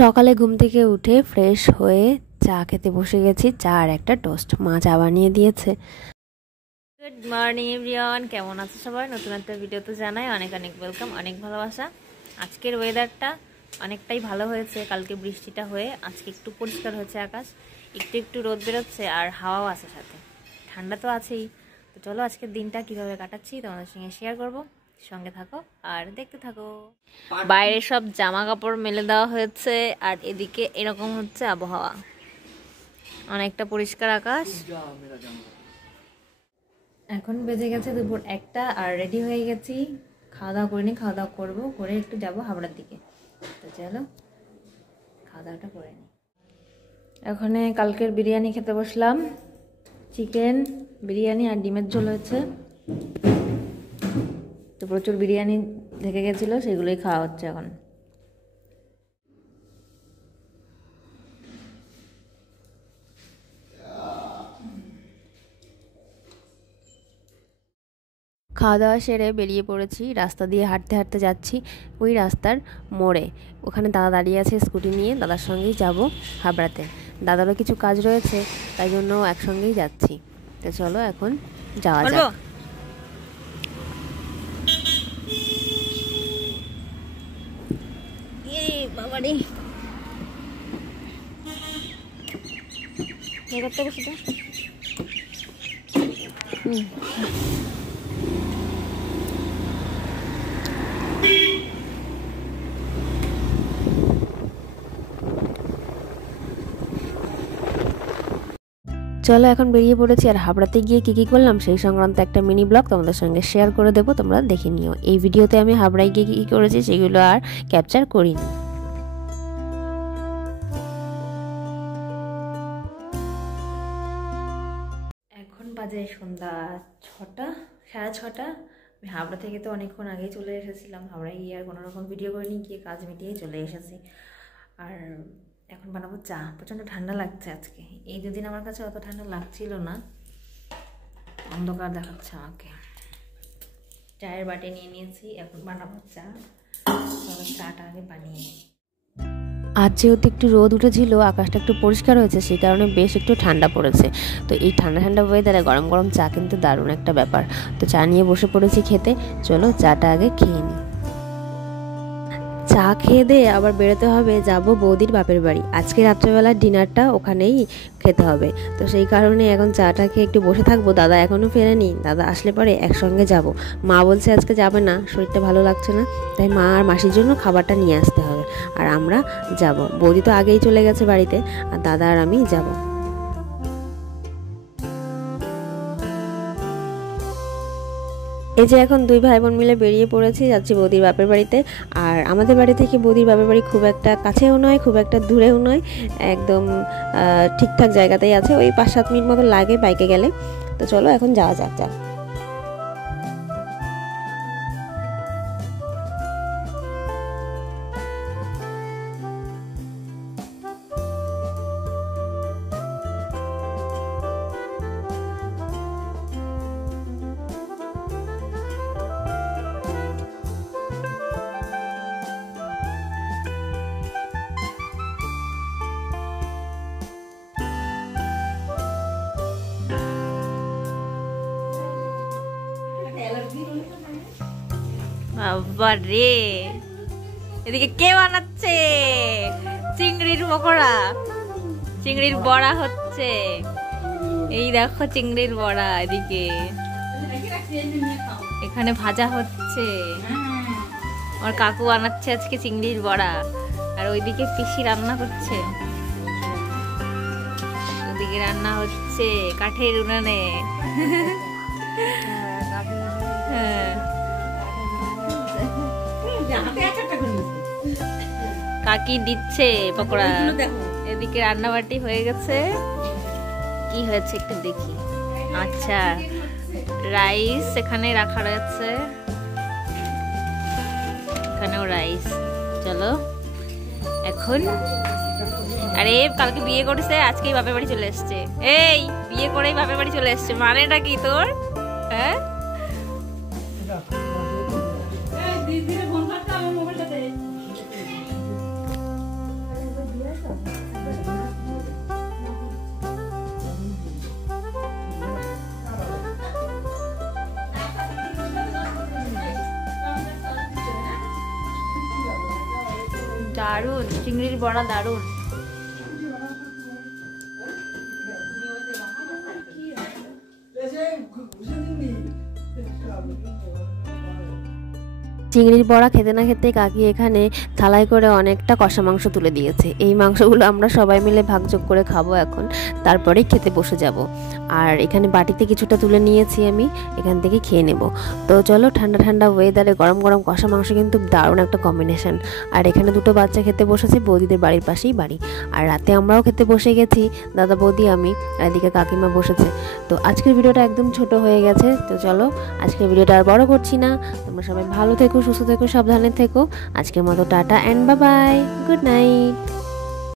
সকালে ঘুম থেকে উঠে ফ্রেশ হয়ে চা খেতে বসে গেছি। চা আর একটা টোস্ট, মা চা বানিয়ে দিয়েছে। গুড মর্নিং এভরিওয়ান, কেমন আছো সবাই? নতুন একটা ভিডিওতে জানাই অনেক অনেক ওয়েলকাম, অনেক ভালোবাসা। আজকের ওয়েদারটা অনেকটাই ভালো হয়েছে, কালকে বৃষ্টিটা হয়ে আজকে একটু পরিষ্কার হয়েছে আকাশ, একটু একটু রোদ বেরোচ্ছে আর হাওয়াও আছে সাথে, ঠান্ডা তো আছেই। তো চলো আজকের দিনটা কিভাবে কাটাচ্ছি তোমাদের সঙ্গে শেয়ার করব, সঙ্গে থাকো আর দেখতে থাকো। বাইরে সব জামা কাপড় মেলে দেওয়া হয়েছে আর এদিকে এরকম হচ্ছে আবহাওয়া, অনেকটা পরিষ্কার আকাশ। এখন বেজে গেছে দুপুর 1টা আর রেডি হয়ে গেছি, খাওয়া দাওয়া করিনি, খাওয়া দাওয়া করবো, করে একটু যাবো হাবড়ার দিকে। তো চলো খাওয়া দাওয়াটা করে নিই। এখানে কালকের বিরিয়ানি খেতে বসলাম, চিকেন বিরিয়ানি আর ডিমের ঝোল হয়েছে। তো প্রচুর বিরিয়ানি থেকে গেছিলো, সেগুলোই খাওয়া হচ্ছে এখন। খাওয়া দাওয়া সেরে বেরিয়ে পড়েছি, রাস্তা দিয়ে হাঁটতে হাঁটতে যাচ্ছি ওই রাস্তার মোড়ে। ওখানে দাদা দাঁড়িয়ে আছে স্কুটি নিয়ে, দাদার সঙ্গেই যাব হাবড়াতে। দাদারও কিছু কাজ রয়েছে, তাই জন্য একসঙ্গেই যাচ্ছি। তো চলো এখন যাওয়া যাক। বাবারে করতে বসে তো চলো এখন বেরিয়ে পড়েছি। আর হাবড়াতে গিয়ে কী কী করলাম সেই সংক্রান্ত একটা মিনি ব্লগ তোমাদের সঙ্গে শেয়ার করে দেবো, তোমরা দেখে নিও। এই ভিডিওতে আমি হাবড়ায় গিয়ে কী কী করেছি সেগুলো আর ক্যাপচার করিনি। এখন বাজে সন্ধ্যা 6টা, 6:30। আমি হাবড়া থেকে তো অনেকক্ষণ আগেই চলে এসেছিলাম, হাবড়ায় গিয়ে আর কোনো রকম ভিডিও করিনি, গিয়ে কাজ মিটিয়ে চলে এসেছি। আর এখন বানাবো চা। প্রচণ্ড ঠান্ডা লাগছে আজকে, এই দুদিন আমার কাছে অত ঠান্ডা লাগছিল না, অন্ধকার দেখাচ্ছে আমাকে। চায়ের বাটি নিয়ে নিয়েছি, এখন বানাবো চা। চাটা আগে বানিয়ে নিই। আজ যেহেতু একটু রোদ উঠেছিল, আকাশটা একটু পরিষ্কার হয়েছে, সেই কারণে বেশ একটু ঠান্ডা পড়েছে। তো এই ঠান্ডা ঠান্ডা ওয়েদারে গরম গরম চা কিন্তু দারুণ একটা ব্যাপার। তো চা নিয়ে বসে পড়েছি খেতে, চলো চাটা আগে খেয়ে নিই। চা খেয়ে দিয়ে আবার বেরোতে হবে, যাব বৌদির বাপের বাড়ি। আজকে রাত্রেবেলার ডিনারটা ওখানেই খেতে হবে, তো সেই কারণে এখন চাটা খেয়ে একটু বসে থাকবো। দাদা এখনও ফেরেনি, দাদা আসলে পরে একসঙ্গে যাব। মা বলছে আজকে যাবে না, শরীরটা ভালো লাগছে না, তাই মা আর মাসির জন্য খাবারটা নিয়ে আসতে হবে, আর আমরা যাব। বৌদি তো আগেই চলে গেছে বাড়িতে, আর দাদা আর আমি যাব। এই যে এখন দুই ভাই বোন মিলে বেরিয়ে পড়েছি, যাচ্ছি বৌদির বাপের বাড়িতে। আর আমাদের বাড়ি থেকে বৌদির বাপের বাড়ি খুব একটা কাছেও নয়, খুব একটা দূরেও নয়, একদম ঠিকঠাক জায়গাতেই আছে। ওই 5-7 মিনিট মতো লাগে বাইকে গেলে। তো চলো এখন যাওয়া যাক। বাবা রে, এদিকে কে বানাচ্ছে চিংড়ির পকোড়া, চিংড়ির বড়া হচ্ছে। এই দেখো চিংড়ির বড়া, এদিকে এখানে ভাজা হচ্ছে। আমার কাকু বানাচ্ছে আজকে চিংড়ির বড়া, আর ওইদিকে পিসি রান্না করছে। ওদিকে রান্না হচ্ছে কাঠের উনানে। হ্যাঁ, কাকি দিচ্ছে পকোড়া। এদিকে রান্নাবাটি হয়ে গেছে, কি হয়েছে একটু দেখি। আচ্ছা, রাইস এখানে রাখা রয়েছে, এখানেও রাইস। চলো এখন, আরে কালকে বিয়ে করেছে, আজকেই বাপের বাড়ি চলে এসছে। এই বিয়ে করেই বাপের বাড়ি চলে এসছে, মানেটা কি তোর? হ্যাঁ দারুন, চিংড়ির বড়া দারুন। চিংড়ির বড়া খেতে না খেতে কাকি এখানে থালায় করে অনেকটা কষা মাংস তুলে দিয়েছে। এই মাংসগুলো আমরা সবাই মিলে ভাগযোগ করে খাবো এখন, তারপরেই খেতে বসে যাব। আর এখানে বাটিতে কিছুটা তুলে নিয়েছি, আমি এখান থেকে খেয়ে নেব। তো চলো, ঠান্ডা ঠান্ডা ওয়েদারে গরম গরম কষা মাংস কিন্তু দারুণ একটা কম্বিনেশন। আর এখানে দুটো বাচ্চা খেতে বসেছে, বৌদিদের বাড়ির পাশেই বাড়ি। আর রাতে আমরাও খেতে বসে গেছি, দাদা বৌদি আমি, আর এদিকে কাকিমা বসেছে। তো আজকের ভিডিওটা একদম ছোট হয়ে গেছে। তো চলো, আজকের ভিডিওটা আর বড় করছি না। তোমরা সবাই ভালো থেকো, সুস্থ থেকো, সাবধানে থেকো। আজকের মতো tata and bye bye, good night.